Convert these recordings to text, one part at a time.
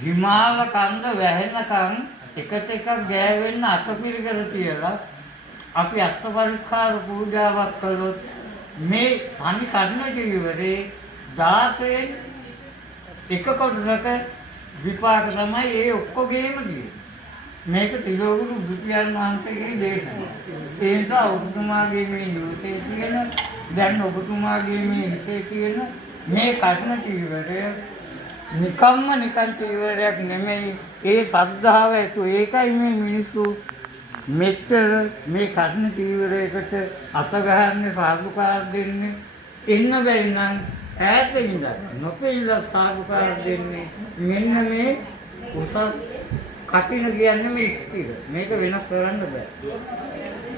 හිමාල කන්ද වැහෙනකන් එකට එකක් ගෑවෙන්න අතපිරිකර තියලා අපි අෂ්ට පරික්කාර පූජාවක් කළොත් මේ තනි කර්ණ ජීවරේ 16න් එක කොටසක විපාක තමයි ඒ ඔක්කොගේම තියෙන්නේ. මේක තිලෝගුරු බුදුපියාණන් වහන්සේගේ දේශනාව. ඒ නිසා ඔබතුමාගේ මේ යෝසේ තියෙන දැන් ඔබතුමාගේ මේ විශේෂ තියෙන මේ කර්ණ ජීවරය නිකම්ම නිකන් ජීවරයක් නෙමෙයි. ඒ ශ්‍රද්ධාව ඇතු ඒකයි මේ මිනිස්සු මෙච්චර මේ කර්ණ ජීවරයකට අත ගහන්නේ සාදුකාර දෙන්නේ. එන්න බැරි නම් ඈත ඉඳලා නොපෙන්නලා සාදුකාර දෙන්නේ. මෙන්න මේ උසස් කටින කියන්නේ මේ ස්ථිර. මේක වෙනස් කරන්න බෑ.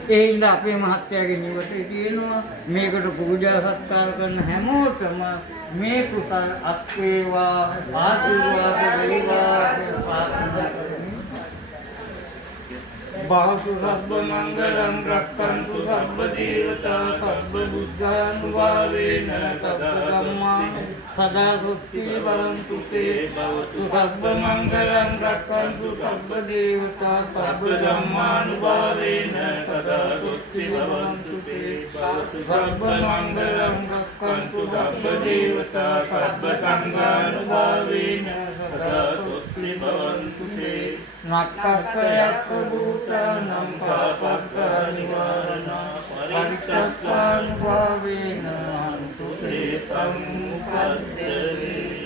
ඒ ඉඳ අපේ මහත්තයාගේ නිවසේ තියෙනවා මේකට පූජා සත්කාර කරන හැමෝටම මේ කුසල අත්වේවා ආශිර්වාද වේවා ප්‍රාර්ථනා කරමි. බාහු සබ්බ මංගලං රක්ඛන්තු සබ්බ දේවතා සබ්බ බුද්ධානුභාවේන සබ්බ ධම්මා සදා සුත්ති වරන්තු තේ භවතු සබ්බ මංගලං රක්ඛන්තු සබ්බ දේවතා සබ්බ ධම්මානුභාවේන සදා සුත්ති වරන්තු තේ භවතු සබ්බ මංගලං රක්ඛන්තු සබ්බ දේවතා සබ්බ සංඝානුභාවේන සදා සුත්ති වරන්තු තේ නක්කක්කයක් භූතානම් පාපක්ඛ නිවාරණා පරිත්තස්සානුභාවේන අන්තු සේතං උපද්දවේ.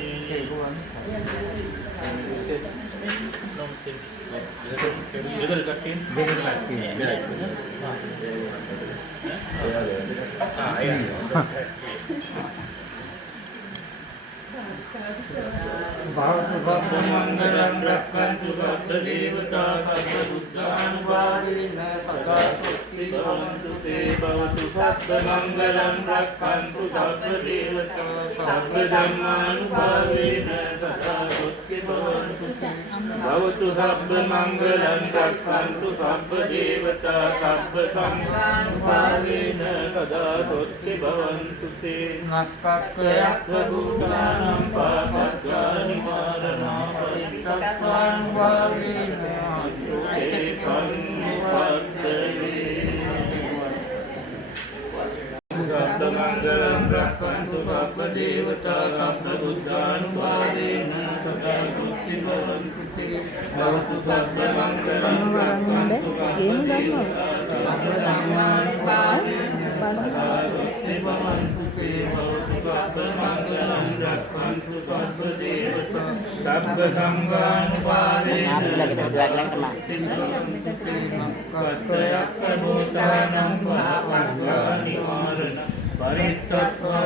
භවතු සබ්බ මංගලං රක්ඛන්තු සබ්බ දේවතා සබ්බ බුද්ධානුභාවේන සදා සුත්ති භවන්තු තේ භවතු සබ්බ මංගලං රක්ඛන්තු සබ්බ දේවතා සබ්බ ධම්මානුභාවේන සදා සුත්ති භවන්තු තේ භවතු සබ්බ මංගලං රක්ඛන්තු සබ්බ දේවතා සබ්බ සංඝානුභාවේන සදා සුත්ති භවන්තු තේ නක්කක්ඛයක් භූතානම් පාපක්ඛ නිවාරණා පරිත්තස්සානුභාවේන අන්තු සේතං උපද්දවේ. සබ්බ මංගලං රක්ඛන්තු සබ්බ දේවතා සබ්බ බුද්ධානුභාවේන සදා සුත්ති භවන්තු තේ භවතු සබ්බ මංගලං රක්ඛන්තු සබ්බ දේවතා සබ්බ ධම්මානුභාවේන සදා සුත්ති භවන්තු තේ භවතු සබ්බ මංගලං රක්ඛන්තු සබ්බ දේවතා සබ්බ සංඝානුභාවේන කත්තයක් භූතානම් පාපක්ඛ නිවාරණ පරිත්තස්සානුභාවේන